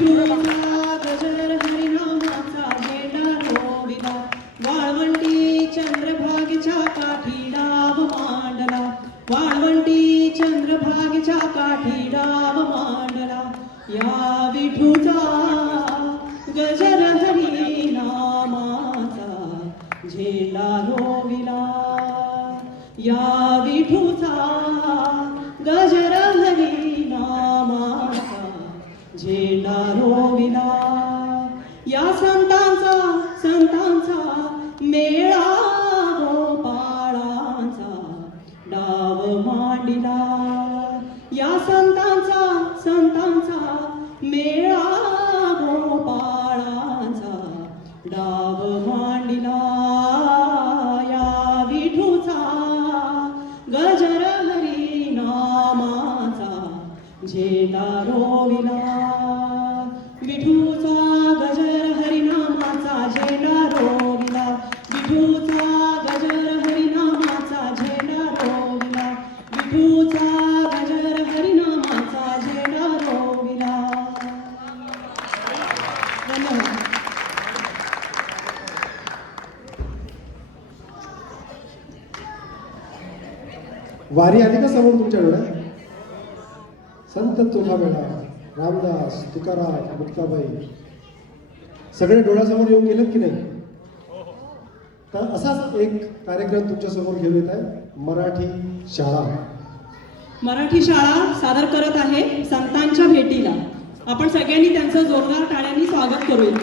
विठूचा गजर हरिनामाचा झेंडा रोविला, वाळवंटी चंद्रभागेच्या काठी डाव मांडला, वाळवंटी चंद्रभागेच्या काठी डाव मांडला, या विठूचा गजर हरिनामाचा झेंडा रोविला, या विठूचा गजर हरिनामाचा झेंडा रोविला, या संतांचा मेळा गोपाळांचा डाव मांडिला, या संतांचा मेळा गोपाळांचा डाव मांडिला, या विठूचा गजर हरिनामाचा झेंडा रोविला, विठूचा गजर हरिनामाचा झेंडा रोविला, विठूचा गजर हरिनामाचा झेंडा रोविला, विठूचा गजर हरिनामाचा झेंडा रोविला. धन्यवाद. वारी आली का समोर तुमच्या डोळ्यात? संत तुकाराम, रामदास, तुकाराम, मुक्ताबाई सगळे डोळ्यासमोर येऊन गेलेत की नाही? तर असाच एक कार्यक्रम तुमच्या समोर घेऊन येत आहे मराठी शाळा. मराठी शाळा सादर करत आहे संतांच्या भेटीला. आपण सगळ्यांनी त्यांचं जोरदार टाळ्यांनी स्वागत करूया.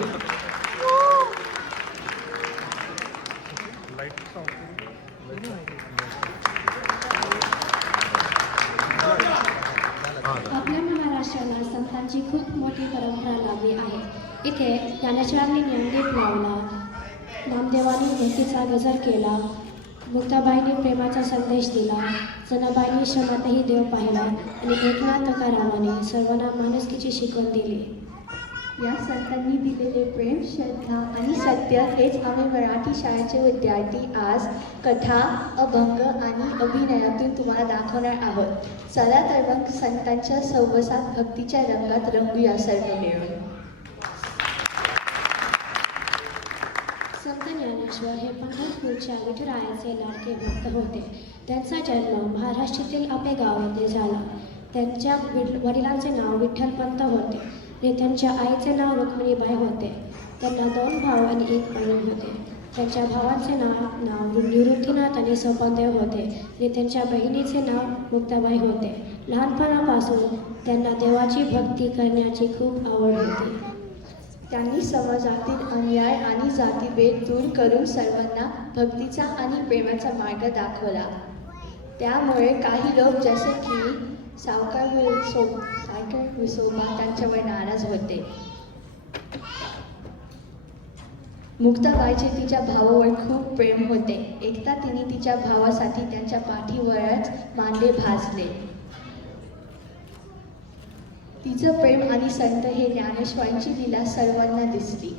आपल्या महाराष्ट्राला संतांची खूप मोठी परंपरा लाभली आहे. इथे ज्ञानेश्वरांनी ज्ञानदीप लावला, नामदेवांनी भक्तीचा गजर केला, मुक्ताबाईंनी प्रेमाचा संदेश दिला, जनाबाईंनी श्रमातही देव पाहिला आणि एकनाथ तुकारामाने सर्वांना माणुसकीची शिकवण दिली. या संतांनी दिलेले प्रेम, श्रद्धा आणि सत्य हेच आम्ही मराठी शाळेचे विद्यार्थी आज कथा, अभंग आणि अभिनयातून तुम्हाला दाखवणार आहोत. चला तर मग संतांच्या सहवासात भक्तीच्या रंगात रंगूया सर्व मिळून. संत ज्ञानेश्वर हे पंढरपूरच्या विठुरायाचे लाडके भक्त होते. त्यांचा जन्म महाराष्ट्रातील आपे गावामध्ये झाला. त्यांच्या वडिलांचे नाव विठ्ठलपंत होते आणि त्यांच्या आईचे नाव रुक्मिणीबाई होते. त्यांना 2 भाऊ आणि 1 बहीण होते. त्यांच्या भावांचे नाव निवृत्तीनाथ आणि सोपानदेव होते आणि त्यांच्या बहिणीचे नाव मुक्ताबाई होते. लहानपणापासून त्यांना देवाची भक्ती करण्याची खूप आवड होती. त्यांनी समाजातील अन्याय आणि जातीभेद दूर करून सर्वांना भक्तीचा आणि प्रेमाचा मार्ग दाखवला. त्यामुळे काही लोक जसे की सावकार विसोबा त्यांच्यावर नाराज होते. मुक्ताबाईचे तिच्या भावावर खूप प्रेम होते. एकदा तिने तिच्या भावासाठी त्यांच्या पाठीवरच मांडे भाजले. तिचं प्रेम आणि संत हे ज्ञानेश्वरांची लीला सर्वांना दिसली.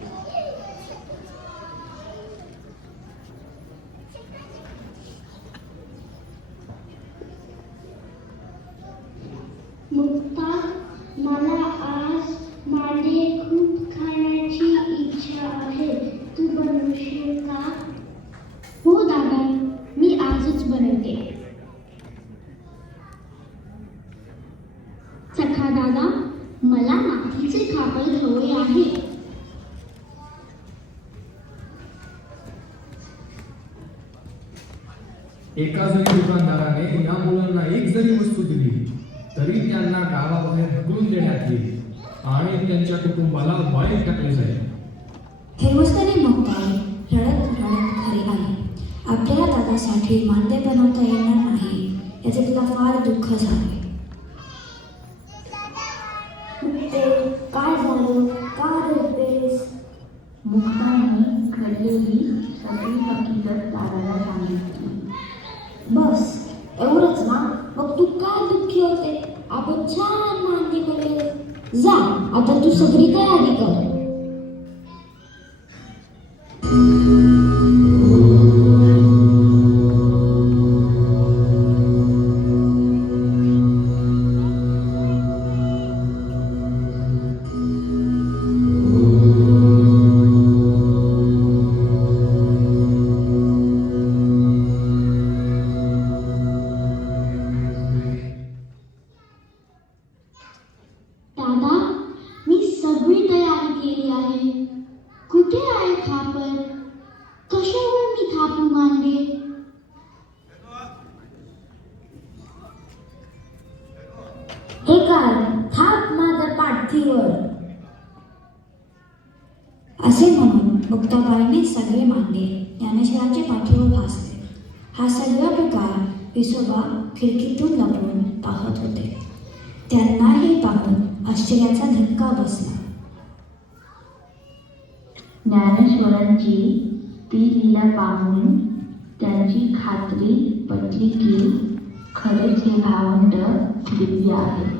मुक्ता, मला आज मांडे खूप खाण्याची इच्छा आहे. तू बनवशील का? हो दादा, मी आजच बनवते. सखा दादा, मला मातीचे खापर हवे आहे. एका जरी दुकानदाराने या मुलांना एक जरी वस्तू दिली तरी त्यांना गावाबाहेर ढकलून देण्यात येईल आणि त्यांच्या कुटुंबाला वाळीत टाकले जाईल. हे मस्ताने मुक्ताई रडत घरी आली. आपल्या दादासाठी मांडे बनवता येणार नाही याचे तिला फार दुःख झाले. काय झालं? का रडतेस? मुक्ताने घडलेली सगळी हकीकत दादाला सांगितली. बस एवढंच ना? मग तू काय दुःखी होते? आपण छान मांडे बनवले. जा आता तू सगळी तयारी कर. मुक्ताबाईंनी सगळे मांडले. ज्ञानेश्वरांच्या पाठीवर भासले. हा सगळा प्रकार विसोबा खिडकीतून लपून पाहत होते. त्यांनाही पाहून आश्चर्याचा धक्का बसला. ज्ञानेश्वरांची ती लीला पाहून त्यांची खात्री पटली की खरेच हे भावंड दिव्य आहे.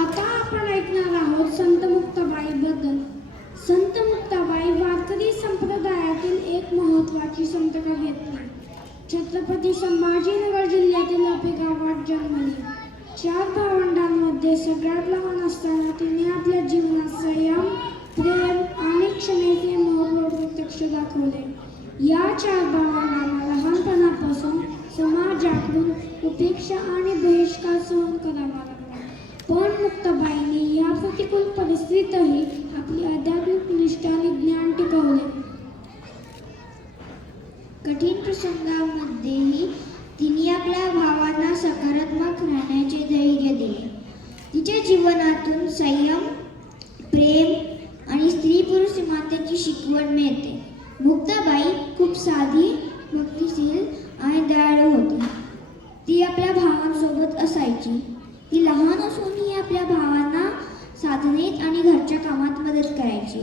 आता आपण ऐकणार आहोत संत मुक्ताबाईबद्दल. संत मुक्ताबाई वारकरी संप्रदायातील एक महत्त्वाची संत कवयित्री. छत्रपती संभाजीनगर जिल्ह्यातील आपे गावात जन्मली. 4 भावंडांमध्ये सगळ्यात लहान असताना तिने आपल्या जीवनात संयम, प्रेम आणि क्षमेचे महत्त्व प्रत्यक्ष दाखवले. या 4 भावंडांना लहानपणापासून समाजाकडून उपेक्षा आणि बहिष्कार सहन करावा लागला. पण मुक्ताबाईंनी या प्रतिकूल परिस्थितीतही आपली आध्यात्मिक निष्ठा आणि ज्ञान टिकवले. कठीण प्रसंगांमध्येही तिने आपल्या भावांना सकारात्मक राहण्याचे धैर्य दिले. तिच्या जीवनातून संयम, प्रेम आणि स्त्री पुरुष समानतेची शिकवण मिळते. मुक्ताबाई खूप साधी, भक्तिशील आणि दयाळू होती. ती आपल्या भावांसोबत असायची. ती लहान असूनही आपल्या भावांना साधनेत आणि घरच्या कामात मदत करायची.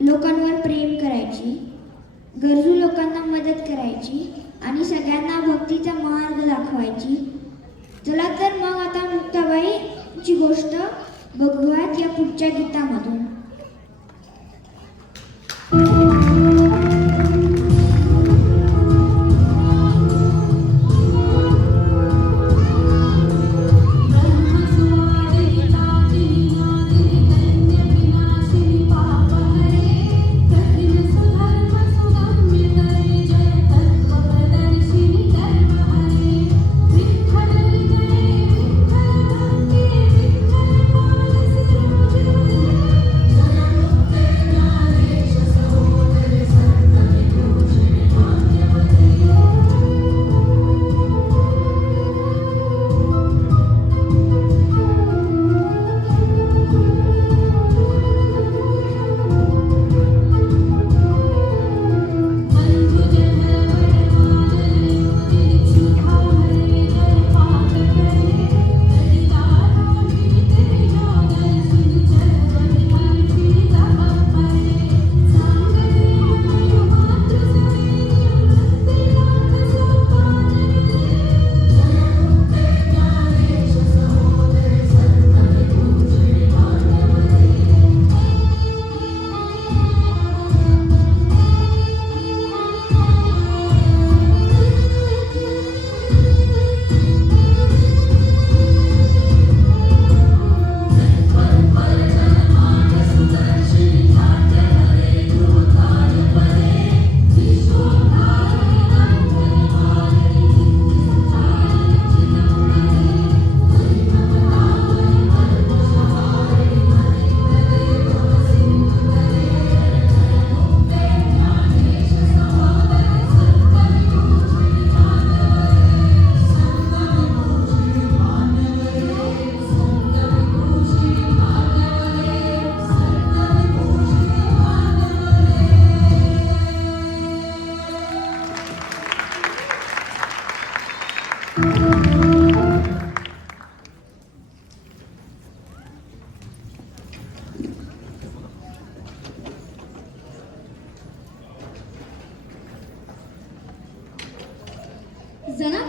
लोकांवर प्रेम करायची, गरजू लोकांना मदत करायची आणि सगळ्यांना भक्तीचा मार्ग दाखवायची. चला तर मग आता मुक्ताबाईची गोष्ट बघूयात या पुढच्या गीतामधून.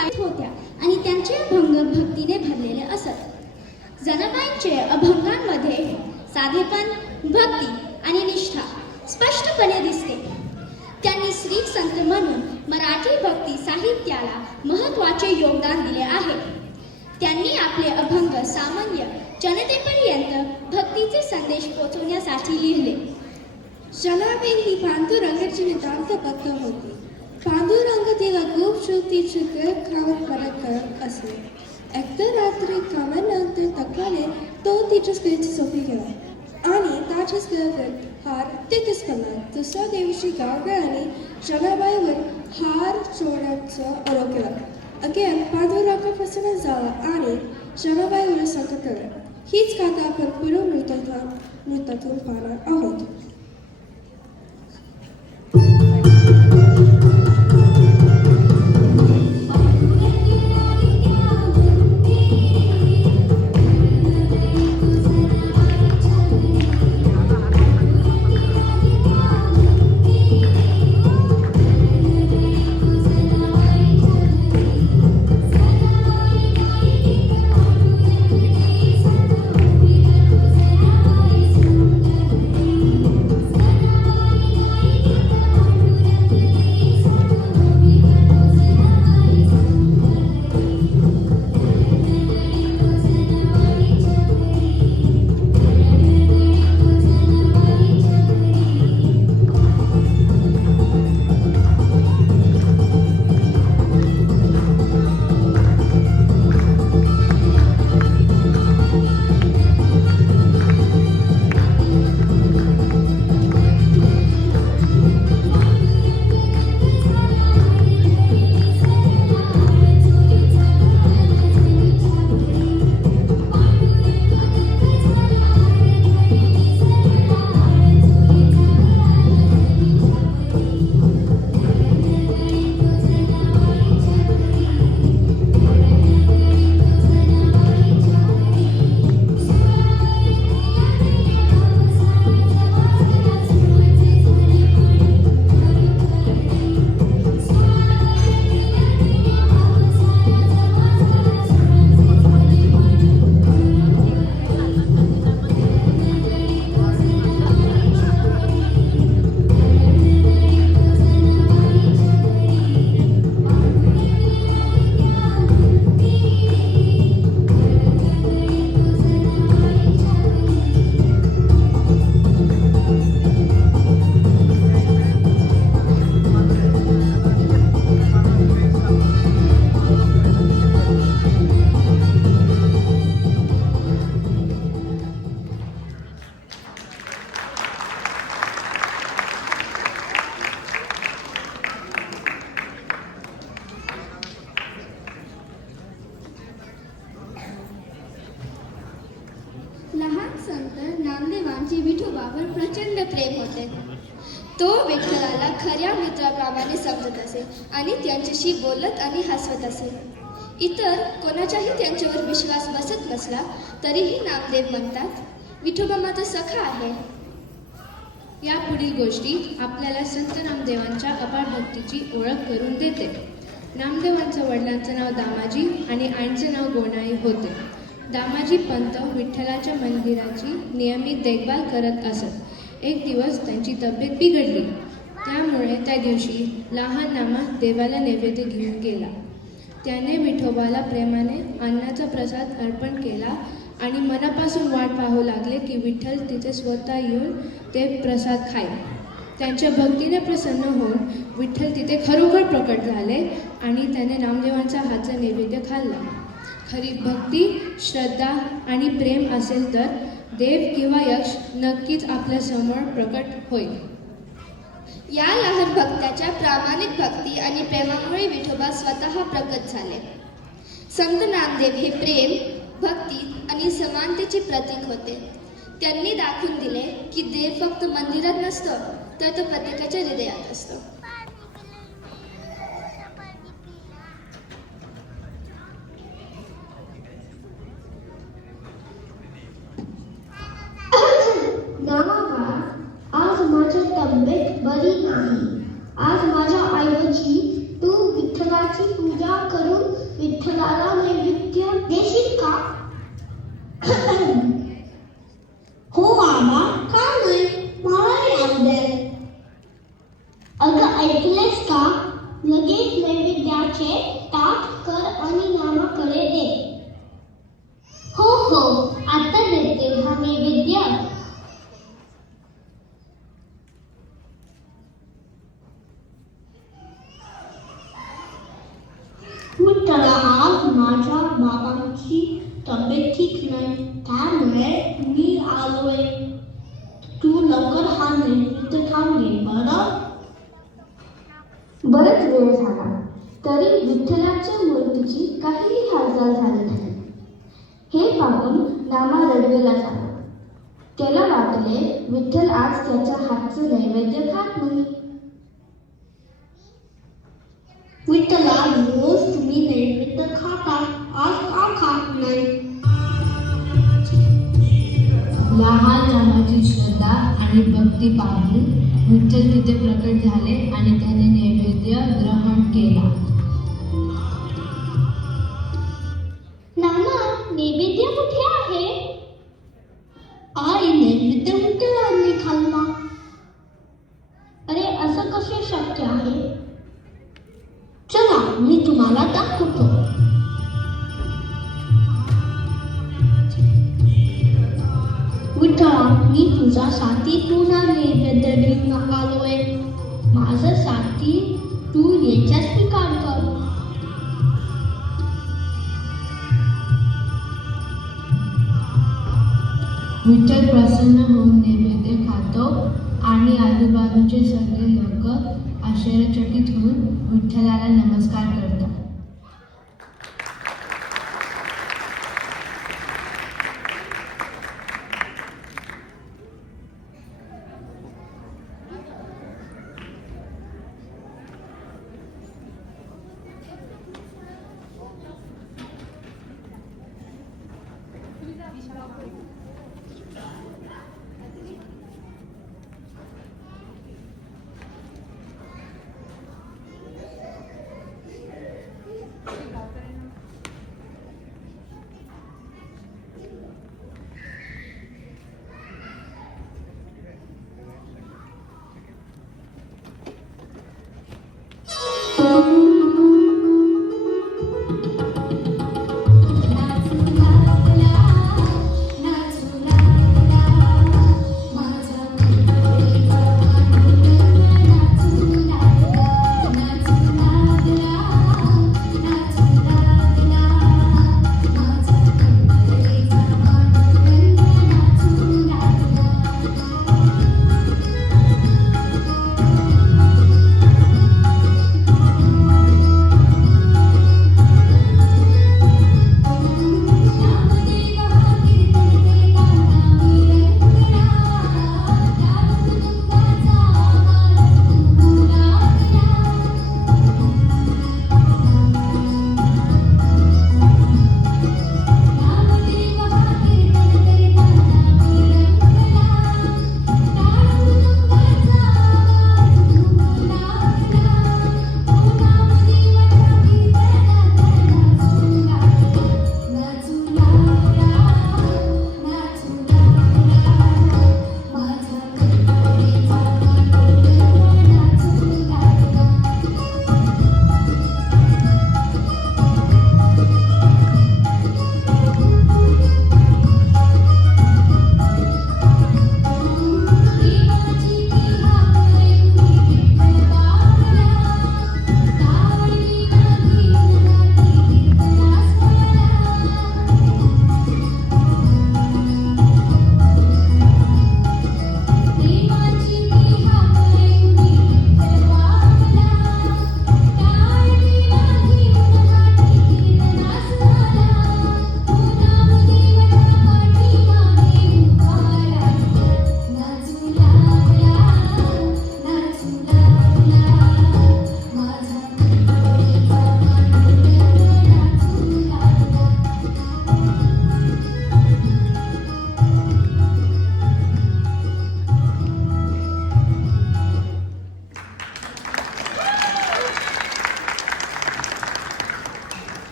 पाठ होत्या आणि त्यांचे अभंग भक्तीने भरलेले असत. जनाबाईंचे अभंगांमध्ये साधेपण, भक्ती आणि निष्ठा स्पष्टपणे दिसते. त्यांनी श्री संत म्हणून मराठी भक्ती साहित्याला महत्त्वाचे योगदान दिले आहे. त्यांनी आपले अभंग सामान्य जनतेपर्यंत भक्तीचे संदेश पोहोचवण्यासाठी लिहिले. जनाबाई ही पांडुरंगाची नितांत भक्त होती. पांडुरंग तिला खूप श्रुती चित्र खाऊन परत करत असे. एकदा रात्री कामानंतर तक्राने तो तिच्या स्त्रीची सोपी गेला आणि त्याच्या स्त्रीवर हार तिथेच पडला. दुसऱ्या दिवशी गावकऱ्यांनी जनाबाईवर हार चोरण्याचा आरोप केला. अगेन पांडुरंग प्रसन्न झाला आणि जनाबाईवर संकट आले. हीच कथा आपण पुढे नृत्यातून पाहणार आहोत. लहान संत नामदेवांचे विठोबावर प्रचंड प्रेम होते. तो विठ्ठलाला खऱ्या मित्राप्रमाणे समजत असे आणि त्यांच्याशी बोलत आणि हसवत असे. इतर कोणाचाही त्यांच्यावर विश्वास बसत नसला तरीही नामदेव म्हणतात, विठोबा माझा सखा आहे. या पुढील गोष्टी आपल्याला संत नामदेवांच्या अपार भक्तीची ओळख करून देते. नामदेवांच्या वडिलांचं नाव दामाजी आणि आईचे नाव गोणाई होते. दामाजी पंत विठ्ठलाच्या मंदिराची नियमित देखभाल करत असत. एक दिवस त्यांची तब्येत बिघडली. त्यामुळे त्या दिवशी लहान नामा देवाला नैवेद्य घेऊन गेला. त्याने विठोबाला प्रेमाने अन्नाचा प्रसाद अर्पण केला आणि मनापासून वाट पाहू लागले की विठ्ठल तिथे स्वतः येऊन ते प्रसाद खाईल. त्यांच्या भक्तीने प्रसन्न होऊन विठ्ठल तिथे खरोखर प्रकट झाले आणि त्याने नामदेवांचा हातचा नैवेद्य खाल्ला. खरी भक्ती, श्रद्धा आणि प्रेम असेल तर देव किंवा यक्ष नक्कीच आपल्या समोर प्रकट होईल. या लहान भक्ताच्या प्रामाणिक भक्ती आणि प्रेमामुळे विठोबा स्वतः प्रकट झाले. संत नामदेव हे प्रेम, भक्ती आणि समानतेचे प्रतीक होते. त्यांनी दाखवून दिले की देव फक्त मंदिरात नसतो तर तो प्रत्येकाच्या हृदयात असतो. आज माझी तब्येत बरी नाही. आज माझ्या ऐवजी तू विठ्ठलाची पूजा करून हा नैवेद्य खाऊन घे बरं. बरेच वेळ झाला तरी विठ्ठलाच्या मूर्तीची काहीही हालचाल झाली नाही. हे पाहून नामा रडवेला झाला. त्याला वाटले विठ्ठल आज त्याच्या हातचं नैवेद्य खात नाही. विठ्ठला, रोज तुम्ही नैवेद्य खाता, आज का खात नाही? लहान रामाची श्रद्धा आणि भक्ती पाहून विठ्ठल तिथे प्रकट झाले आणि त्याने नैवेद्य ग्रहण केला. नाना, नैवेद्य कुठे आहे? आई, नैवेद्य विठ्ठलांनी खाल्ला. अरे, असं कसे शक्य आहे? चला, मी तुम्हाला दाखवतो. विठ्ठला, मी तुझा साथी पुन्हा नैवेद्य घेऊन आलोय. माझं साथी तू याच्या स्वीकार कर. विठ्ठल प्रसन्न होऊन नैवेद्य खातो आणि आजूबाजूचे सगळे लोक आश्चर्यचकित होऊन विठ्ठलाला नमस्कार करतात.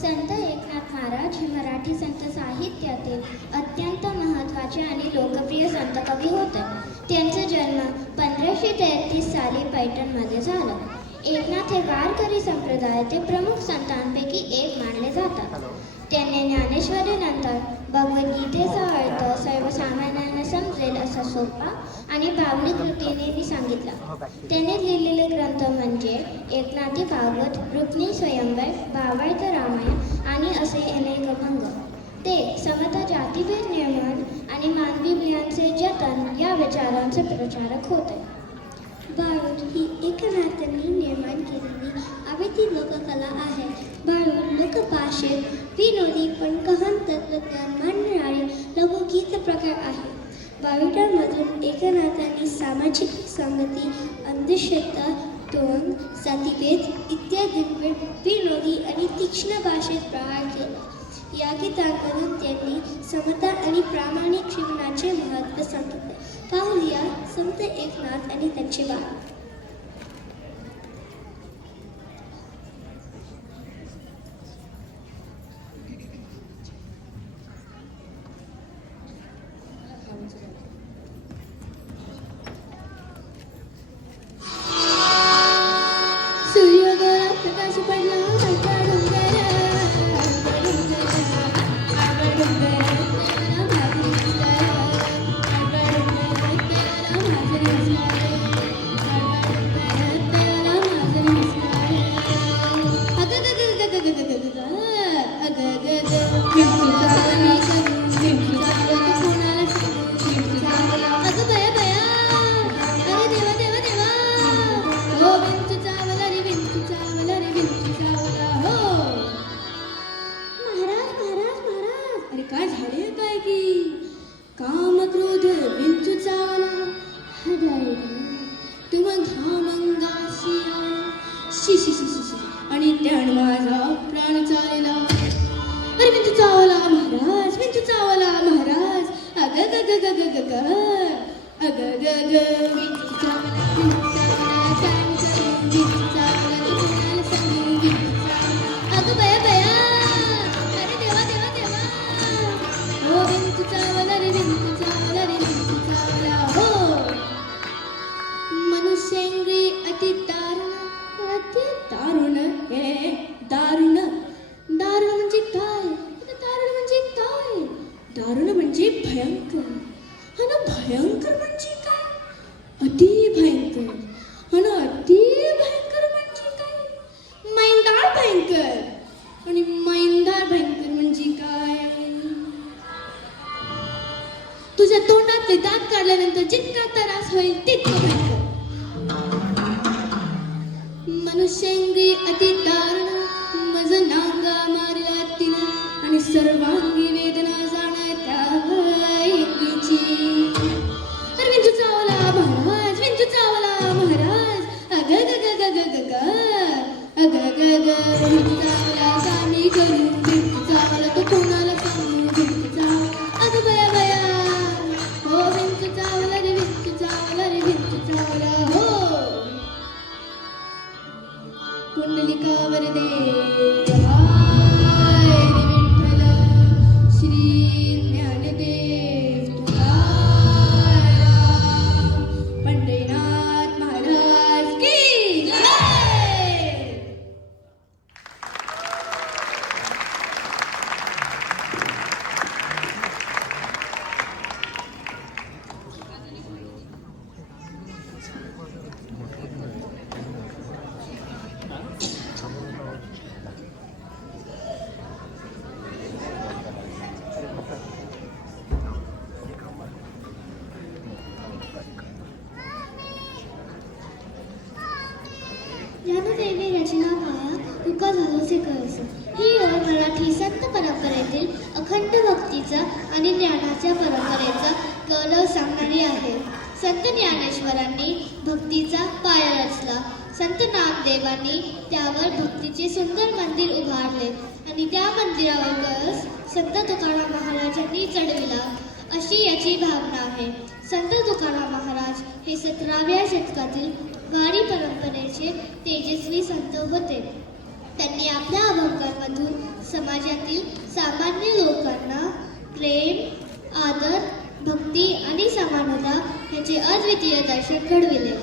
संत एकनाथ महाराज हे मराठी संत साहित्यातील अत्यंत महत्त्वाचे आणि लोकप्रिय संत कवी होते. त्यांचा जन्म 1533 साली पैठणमध्ये झाला. एकनाथ हे वारकरी संप्रदायातील प्रमुख संतांपैकी एक मानले जातात. त्यांनी ज्ञानेश्वरीनंतर भगवद्गीतेचा अर्थ सर्वसामान्यांना समजेल असा सोपा आणि भावनिक कृतीने सांगितला. त्यांनी लिहिलेले ग्रंथ म्हणजे एकनाथी भागवत, रुक्मिणी स्वयंवर, भावार्थ रामायण आणि असे अनेक अभंग. ते समता जातीभेद निर्माण आणि मानवी मूल्यांचे जतन या विचारांचे प्रचारक होते. बारूद ही एकनाथांनी निर्माण केलेली अवैधी लोककला आहे. बारूद लोकभाषेत विनोदी पण गहन तत्त्वज्ञान मांडणारे लघुगीत प्रकार आहे. बारूदामधून एकनाथांनी सामाजिक संगती, अंधश्रद्धा, टोन, जातीभेद इत्यादींवर विनोदी आणि तीक्ष्ण भाषेत प्रहार केला. या गीतांमधून त्यांनी समता आणि प्रामाणिक जीवनाचे महत्त्व सांगितले. पाहूया संत एकनाथ आणि त्यांचे बाळ. सूर्योदय प्रकाश पडला माझ्या डोंगराला, काय झाले काय की काम क्रोध विंचू चावला हृदय तुम धामंगासिया शी शी शी शी आणि त्याण माझा प्राण चालला. अरे विंचू चावला महाराज, विंचू चावला महाराज. अग ग ग ग ग ग ग अग ग ग विंचू चावला, विंचू चावला काय करू विंचू चावला तू कोणाला सांगू विंचू चावला. अगं बया बया अरे देवा देवा देवा हो विंचू चावला रे विंचू चावला रे विंचू चावला हो. मनुष्येंद्रिय अति दारुण हे दारुण दारुण म्हणजे काय? दारुण म्हणजे काय? दारुण म्हणजे भयंकर. हा ना भयंकर म्हणजे काय? अति भयंकर. हा ना अति भयंकर म्हणजे काय? मैंदाळ भयंकर. आणि मैंदाळ भयंकर म्हणजे काय? तुझ्या तोंडातले दात काढल्यानंतर जितका त्रास होईल तितकं भयंकर. मनुष्येंद्रिय अति दारुण मज नांगा मारला तिनं आणि सर्वांगी वेदना जाणत्या इंगीची. अरे विंचू चावला महाराज, विंचू चावला महाराज. अग ग ग ग ग ग ग अग ग ग विंचू चावला कामी करू विंचू चावला तो कोणाला सांगू विंचू चावला. अग बया बया हो विंचू चावला रे विंचू चावला रे विंचू चावला हो. पुंडलिका वरदे जय विठ्ठल श्री ज्ञानदेव तुकाराम पंढरीनाथ महाराज की जय. ज्ञानदेवी रचना पाया तुका झालोसे कळस. ही ओळ मराठी संत परंपरेतील अखंड भक्तीचा आणि ज्ञानाच्या परंपरेचा गौरव सांगणारी आहे. संत ज्ञानेश्वरांनी भक्तीचा पाया रचला. संत नामदेवांनी त्यावर भक्तीचे सुंदर मंदिर उभारले आणि त्या मंदिरावर कळस संत तुकाराम महाराजांनी चढविला अशी याची भावना आहे. संत तुकाराम महाराज हे 17व्या शतकातील वारी परंपरेचे तेजस्वी संत होते. त्यांनी आपल्या अभंगांमधून समाजातील सामान्य लोकांना प्रेम, आदर, भक्ती आणि समानता याचे अद्वितीय दर्शन घडविले.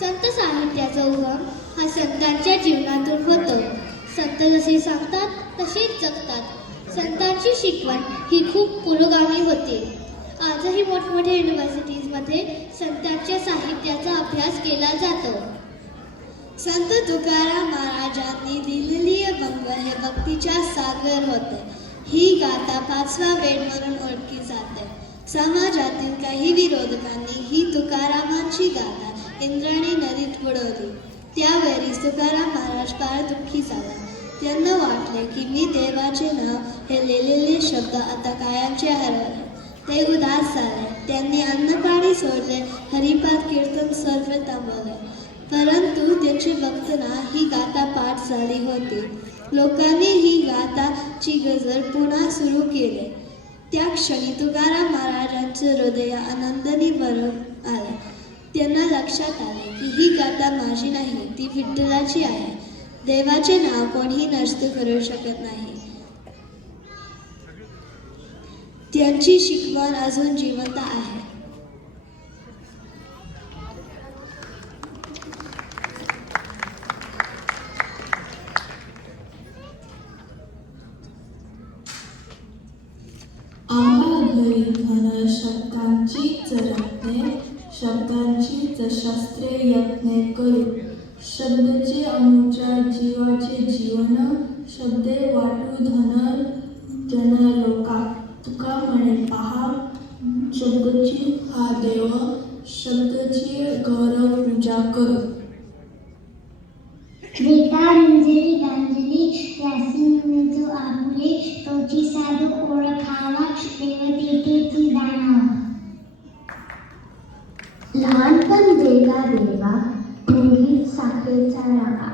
संत साहित्याचा उगम हा संतांच्या जीवनातून होतो. संत जसे सांगतात तसेच जगतात. संतांची शिकवण ही खूप पुरोगामी होती. आजही मोठमोठ्या युनिव्हर्सिटीजमध्ये संतांच्या साहित्याचा अभ्यास केला जातो. संत तुकाराम महाराजांनी दिलेली अभंग हे भक्तीच्या सागर होते. ही गाथा 5वा वेद म्हणून ओळखली जाते. समाजातील काही विरोधकांनी ही तुकारामांची गाथा इंद्रायणी नदीत बुडवली. त्यावेळी तुकाराम महाराज फार दुःखी झाला. त्यांना वाटले की मी देवाचे नाव हे लिहिलेले शब्द आता कायमचे हरवले. ते उदास झाले. त्यांनी अन्नपाणी सोडले, हरिपाठ कीर्तन सर्व थांबवले. परंतु त्यांची भक्तना ही गाथा पाठ झाली होती. लोकांनी ही गाथाची गजर पुन्हा सुरू केली. त्या क्षणी तुकाराम महाराजांचे हृदय आनंदाने भरून आले. त्यांना लक्षात आले की ही गाथा माझी नाही, ती विठ्ठलाची आहे. देवाचे नाव कोणीही नष्ट करू शकत नाही. त्यांची शिकवण अजून जिवंत आहे. धन शब्दांचीच रत्ने, शब्दांचीच शस्त्रे यत्ने करू. शब्दचे अमुच्या जीवाचे जीवन, शब्दे वाटू धन जन लोका. तुका म्हणे पहा, शब्दची हा देव, शब्दची गौरव पूजा करू. बेटा रंजली गांजली यासी जो आपुले, तोची साधू ओळखावा देवतेची जाणावा. लहानपण देगा देवा, मोठी साखरेचा रागा.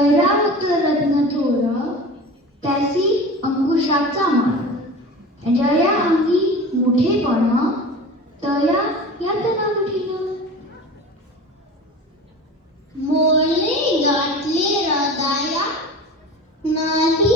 ऐरावत रत्न चोर, त्यासी अंकुशाचा माळ. जया अंगी मोठेपण, तया यातना मुठीनं. मोले गाठले हृदया, नाही